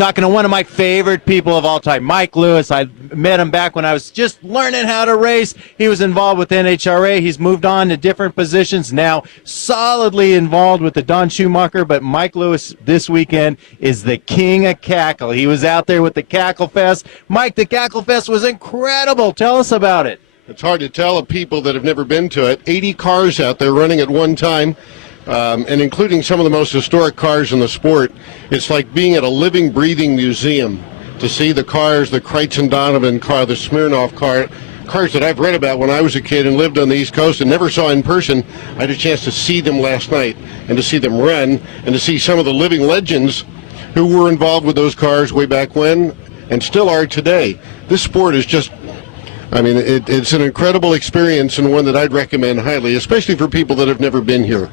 Talking to one of my favorite people of all time, Mike Lewis. I met him back when I was just learning how to race. He was involved with NHRA. He's moved on to different positions, now solidly involved with the Don Schumacher. But Mike Lewis this weekend is the king of cackle. He was out there with the Thecklefest. Mike, the Thecklefest was incredible. Tell us about it. It's hard to tell of people that have never been to it. 80 cars out there running at one time. And including some of the most historic cars in the sport. It's like being at a living, breathing museum to see the cars, the Kreitz and Donovan car, the Smirnoff car, cars that I've read about when I was a kid and lived on the East Coast and never saw in person. I had a chance to see them last night and to see them run and to see some of the living legends who were involved with those cars way back when and still are today. This sport is just, I mean, it's an incredible experience and one that I'd recommend highly, especially for people that have never been here.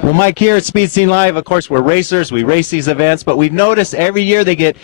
Well, Mike, here at Speed Scene Live, of course, we're racers. We race these events, but we've noticed every year they get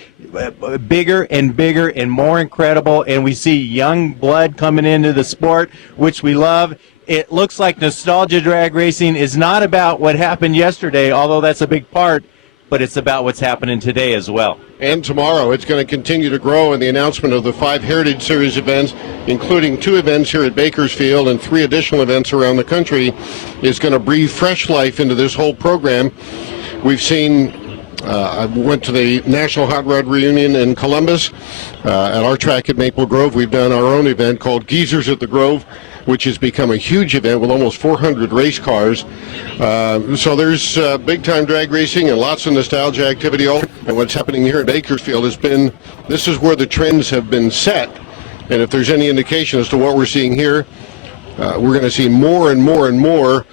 bigger and bigger and more incredible, and we see young blood coming into the sport, which we love. It looks like nostalgia drag racing is not about what happened yesterday, although that's a big part, but it's about what's happening today as well. And tomorrow it's going to continue to grow, and the announcement of the 5 Heritage Series events, including 2 events here at Bakersfield and 3 additional events around the country, is going to breathe fresh life into this whole program. We've seen, I went to the National Hot Rod Reunion in Columbus. At our track at Maple Grove, we've done our own event called Geezers at the Grove, which has become a huge event with almost 400 race cars. So there's big-time drag racing and lots of nostalgia activity. And what's happening here at Bakersfield has been, this is where the trends have been set. And if there's any indication as to what we're seeing here, we're going to see more and more and more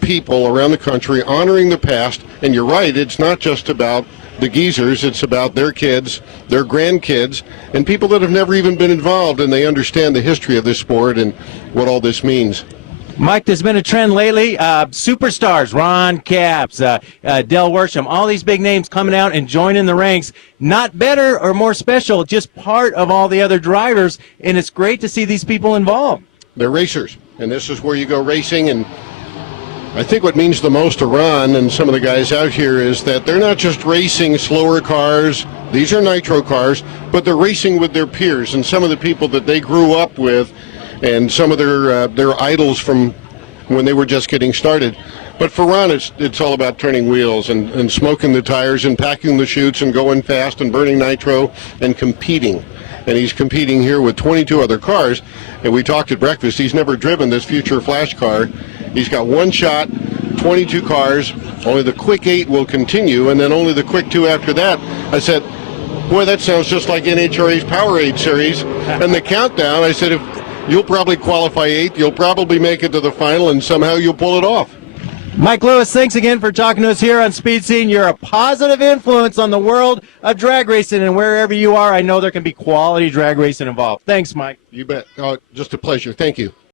people around the country honoring the past. And you're right, it's not just about the geezers, it's about their kids, their grandkids, and people that have never even been involved, and they understand the history of this sport and what all this means. Mike, there's been a trend lately. Superstars, Ron Capps, Del Worsham, all these big names coming out and joining the ranks. Not better or more special, just part of all the other drivers, and it's great to see these people involved. They're racers, and this is where you go racing. And I think what means the most to Ron and some of the guys out here is that they're not just racing slower cars. These are Nitro cars, but they're racing with their peers and some of the people that they grew up with and some of their idols from when they were just getting started. But for Ron, it's all about turning wheels and smoking the tires and packing the chutes and going fast and burning nitro and competing. And he's competing here with 22 other cars. And we talked at breakfast, he's never driven this future Flash car. He's got one shot, 22 cars, only the quick 8 will continue, and then only the quick 2 after that. I said, boy, that sounds just like NHRA's Powerade series. And the countdown, I said, if you'll probably qualify 8th, you'll probably make it to the final, and somehow you'll pull it off. Mike Lewis, thanks again for talking to us here on Speed Scene. You're a positive influence on the world of drag racing, and wherever you are, I know there can be quality drag racing involved. Thanks, Mike. You bet. Just a pleasure. Thank you.